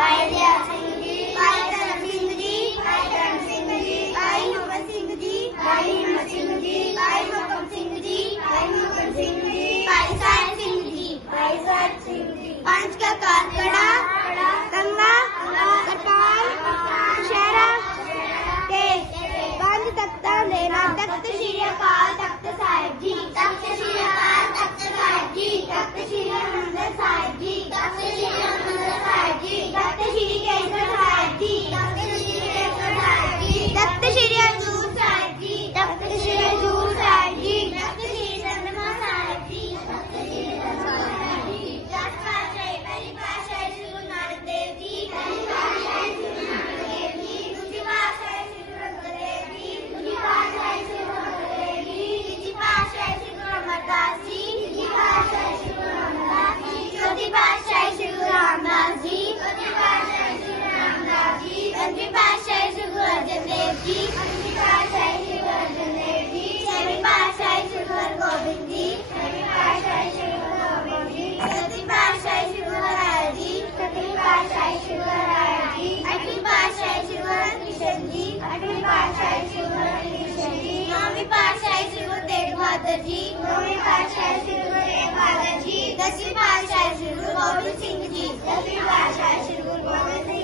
ਭਾਈ ਦਇਆ ਸਿੰਘ ਜੀ, ਭਾਈ ਧਰਮ ਸਿੰਘ ਜੀ, ਭਾਈ ਧਰਮ ਸਿੰਘ ਜੀ, ਭਾਈ ਹਿੰਮਤ ਸਿੰਘ ਜੀ, ਭਾਈ ਹਿੰਮਤ ਸਿੰਘ ਜੀ, ਭਾਈ ਹੁਕਮ ਸਿੰਘ ਜੀ, ਭਾਈ ਹੁਕਮ ਸਿੰਘ ਜੀ, ਭਾਈ ਸਾਹਿਬ ਸਿੰਘ ਜੀ, ਭਾਈ ਸਾਹਿਬ ਸਿੰਘ ਜੀ। ਪੰਜ ਕਕਾਰ ਕੜਾ, ਕੰਗਾ, ਕਰਤਾਰ, ਸ਼ਹਿਰਾ ਤੇ ਪੰਜ ਤਖਤਾਂ ਦੇ ਨਾਲ ਤਖਤ ਸ੍ਰੀ ਅਕਾਲ ਤਖਤ ਸਾਹਿਬ ਜੀ, ਤਖਤ ਸ੍ਰੀ ਅਕਾਲ ਤਖਤ ਸਾਹਿਬ ਜੀ, ਤਖਤ ਸ੍ਰੀ ਹਰਿਮੰਦਰ ਸਾਹਿਬ ਜੀ, ਤਖਤ ਸ੍ਰੀ ਹਰਿਮੰਦਰ ਸਾਹਿਬ ਜੀ, ਤਖਤ ਸ੍ਰੀ ਕੇਸਗੜ੍ਹ ਸਾਹਿਬ ਜੀ, ਤਖਤ ਸ੍ਰੀ ਕੇਸਗੜ੍ਹ ਸਾਹਿਬ ਜੀ, ਤਖਤ ਸ੍ਰੀ ਹਜ਼ੂਰ ਸਾਹਿਬ ਜੀ, ਤਖਤ ਸ੍ਰੀ ਹਜ਼ੂਰ ਸਾਹਿਬ ਜੀ, ਤਖਤ ਸ੍ਰੀ ਦਮਦਮਾ ਸਾਹਿਬ ਜੀ, ਤਖਤ ਸ੍ਰੀ ਦਮਦਮਾ ਸਾਹਿਬ ਜੀ। ਦਸ ਪਾਤਸ਼ਾਹੀ, ਪਹਿਲੀ ਪਾਤਸ਼ਾਹੀ ਸ੍ਰੀ ਗੁਰੂ ਨਾਨਕ ਦੇਵ ਜੀ, ਪਹਿਲੀ ਪਾਤਸ਼ਾਹੀ ਸ੍ਰੀ ਗੁਰੂ ਨਾਨਕ ਦੇਵ ਜੀ, ਦੂਜੀ ਪਾਤਸ਼ਾਹੀ ਸ੍ਰੀ ਗੁਰੂ ਅੰਗਦ ਦੇਵ ਜੀ, ਦੂਜੀ ਪਾਤਸ਼ਾਹੀ ਸ੍ਰੀ ਗੁਰੂ ਅੰਗਦ ਦੇਵ ਜੀ, ਤੀਜੀ ਪਾਤਸ਼ਾਹੀ ਸ੍ਰੀ ਗੁਰੂ ਅਮਰਦਾਸ ਜੀ, ਤੀਜੀ ਪਾਤਸ਼ਾਹੀ ਸ੍ਰੀ ਗੁਰੂ ਰਾਮਦਾਸ ਜੀ, ਚੌਥੀ ਪਾਤਸ਼ਾਹੀ ਸ੍ਰੀ ਗੁਰੂ ਰਾਮਦਾਸ ਜੀ, ਚੌਥੀ ਪਾਤਸ਼ਾਹੀ ਸ੍ਰੀ ਗੁਰੂ ਰਾਮਦਾਸ ਜੀ, ਪੰਜਵੀਂ ਪਾਤਸ਼ਾਹੀ ਸ੍ਰੀ ਗੁਰੂ ਅਰਜਨ ਦੇਵ ਜੀ, ਪੰਜਵੀਂ ਪਾਤਸ਼ਾਹੀ ਸ੍ਰੀ ਗੁਰੂ ਅਰਜਨ ਦੇਵ ਜੀ, ਛੇਵੀਂ ਪਾਤਸ਼ਾਹੀ ਸ੍ਰੀ ਗੁਰੂ ਹਰਗੋਬਿੰਦ ਜੀ, ਛੇਵੀਂ ਪਾਤਸ਼ਾਹੀ ਸ੍ਰੀ ਗੁਰੂ ਹਰਗੋਬਿੰਦ ਜੀ, ਸੱਤਵੀਂ ਪਾਤਸ਼ਾਹੀ ਸ੍ਰੀ ਗੁਰੂ ਹਰਿਰਾਏ ਜੀ, ਸੱਤਵੀਂ ਪਾਤਸ਼ਾਹੀ ਸ੍ਰੀ ਗੁਰੂ ਹਰਿਰਾਏ ਜੀ, ਅੱਠਵੀਂ ਪਾਤਸ਼ਾਹੀ ਸ੍ਰੀ ਗੁਰੂ ਹਰਕ੍ਰਿਸ਼ਨ ਜੀ, ਅੱਠਵੀਂ ਪਾਤਸ਼ਾਹੀ ਸ੍ਰੀ ਗੁਰੂ ਹਰਕ੍ਰਿਸ਼ਨ ਜੀ, ਨੌਵੀਂ ਪਾਤਸ਼ਾਹੀ ਸ੍ਰੀ ਗੁਰੂ ਤੇਗ ਬਹਾਦਰ ਜੀ, ਨੌਵੀਂ ਪਾਤਸ਼ਾਹੀ ਸ੍ਰੀ ਗੁਰੂ ਤੇਗ ਬਹਾਦਰ ਜੀ, ਦਸਵੀਂ ਪਾਤਸ਼ਾਹੀ ਸ੍ਰੀ ਗੁਰੂ ਗੋਬਿੰਦ ਸਿੰਘ ਜੀ, ਦਸਵੀਂ ਪਾਤਸ਼ਾਹੀ ਸ੍ਰੀ ਗੁਰੂ ਗੋਬਿੰਦ ਸਿੰਘ